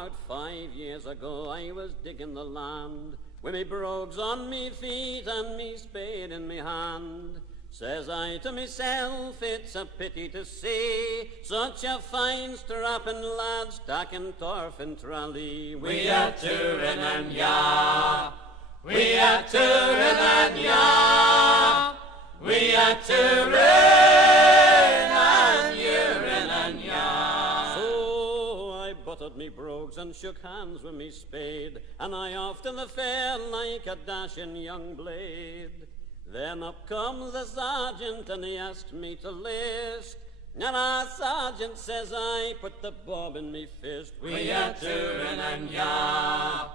About 5 years ago I was digging the land, with me brogues on me feet and me spade in me hand. Says I to myself, it's a pity to see such a fine strapping lad stacking turf in Tralee. We are touring and ya, we are touring and ya, we are touring and urine and ya. So I buttered me brogues and shook hands with me spade, and I off to the fair like a dashing young blade. Then up comes the sergeant and he asked me to list. And our sergeant says I put the bob in me fist. We are touring and ya,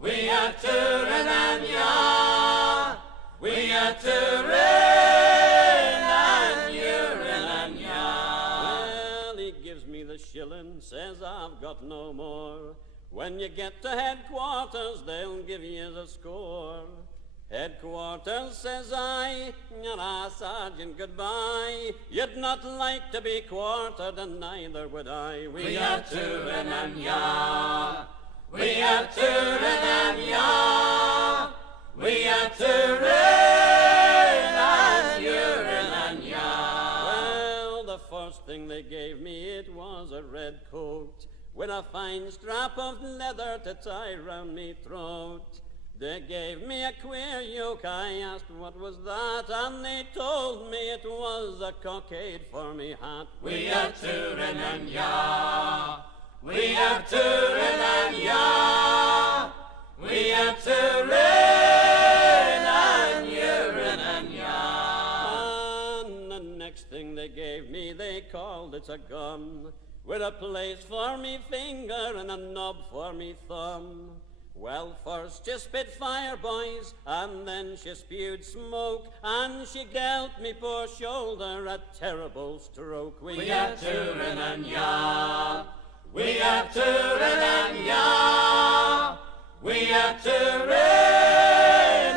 we are touring and ya, we are touring and urine and ya. Well, he gives me the shilling, says I've got no more. When you get to headquarters, they'll give you the score. Headquarters, says I, sergeant, goodbye. You'd not like to be quartered, and neither would I. We are touring and ya, we are touring and ya, we are touring and urine and ya. Well, the first thing they gave me, it was a red coat, with a fine strap of leather to tie round me throat. They gave me a queer yoke, I asked what was that, and they told me it was a cockade for me hat. We are touring and ya, we are touring and ya, we are touring and urine and ya. And the next thing they gave me, they called it a gun, with a place for me finger and a knob for me thumb. Well, first she spit fire, boys, and then she spewed smoke, and she dealt me poor shoulder a terrible stroke. We are touring and ya, we are touring and ya, we are touring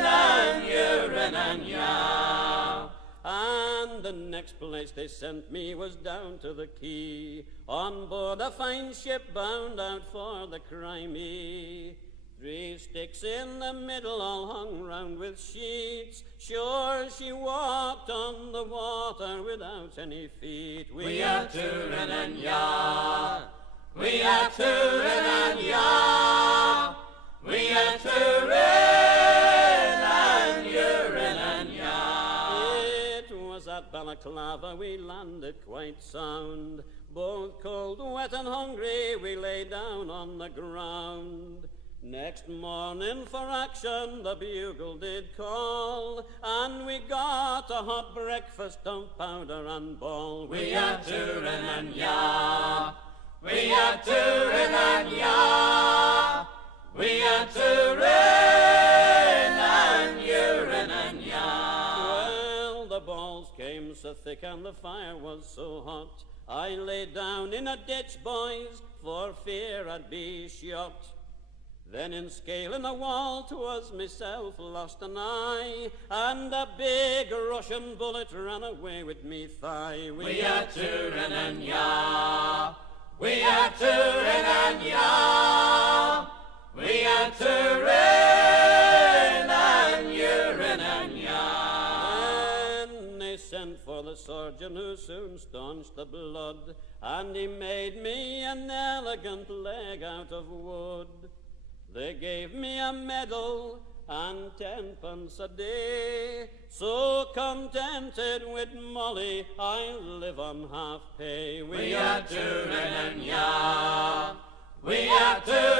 and urine and ya. And the next place they sent me was down to the quay, on board a fine ship bound out for the Crimea. 3 sticks in the middle, all hung round with sheets. Sure, she walked on the water without any feet. We are touring and ya, we are touring and ya, we are touring and urine and ya. It was at Balaclava we landed quite sound. Both cold, wet and hungry, we lay down on the ground. Next morning for action the bugle did call, and we got a hot breakfast of powder and ball. We are touring and ya, we are touring and ya, we are touring and urine and ya. Well, the balls came so thick and the fire was so hot, I lay down in a ditch, boys, for fear I'd be shot. Then in scaling the wall 'twas myself lost an eye, and a big Russian bullet ran away with me thigh. We are touring and ya, we are touring and ya, we are touring and urine and ya. Then they sent for the surgeon who soon staunched the blood, and he made me an elegant leg out of wood. They gave me a medal and 10 pence a day. So contented with Molly, I live on half pay. We are touring and ya, we are touring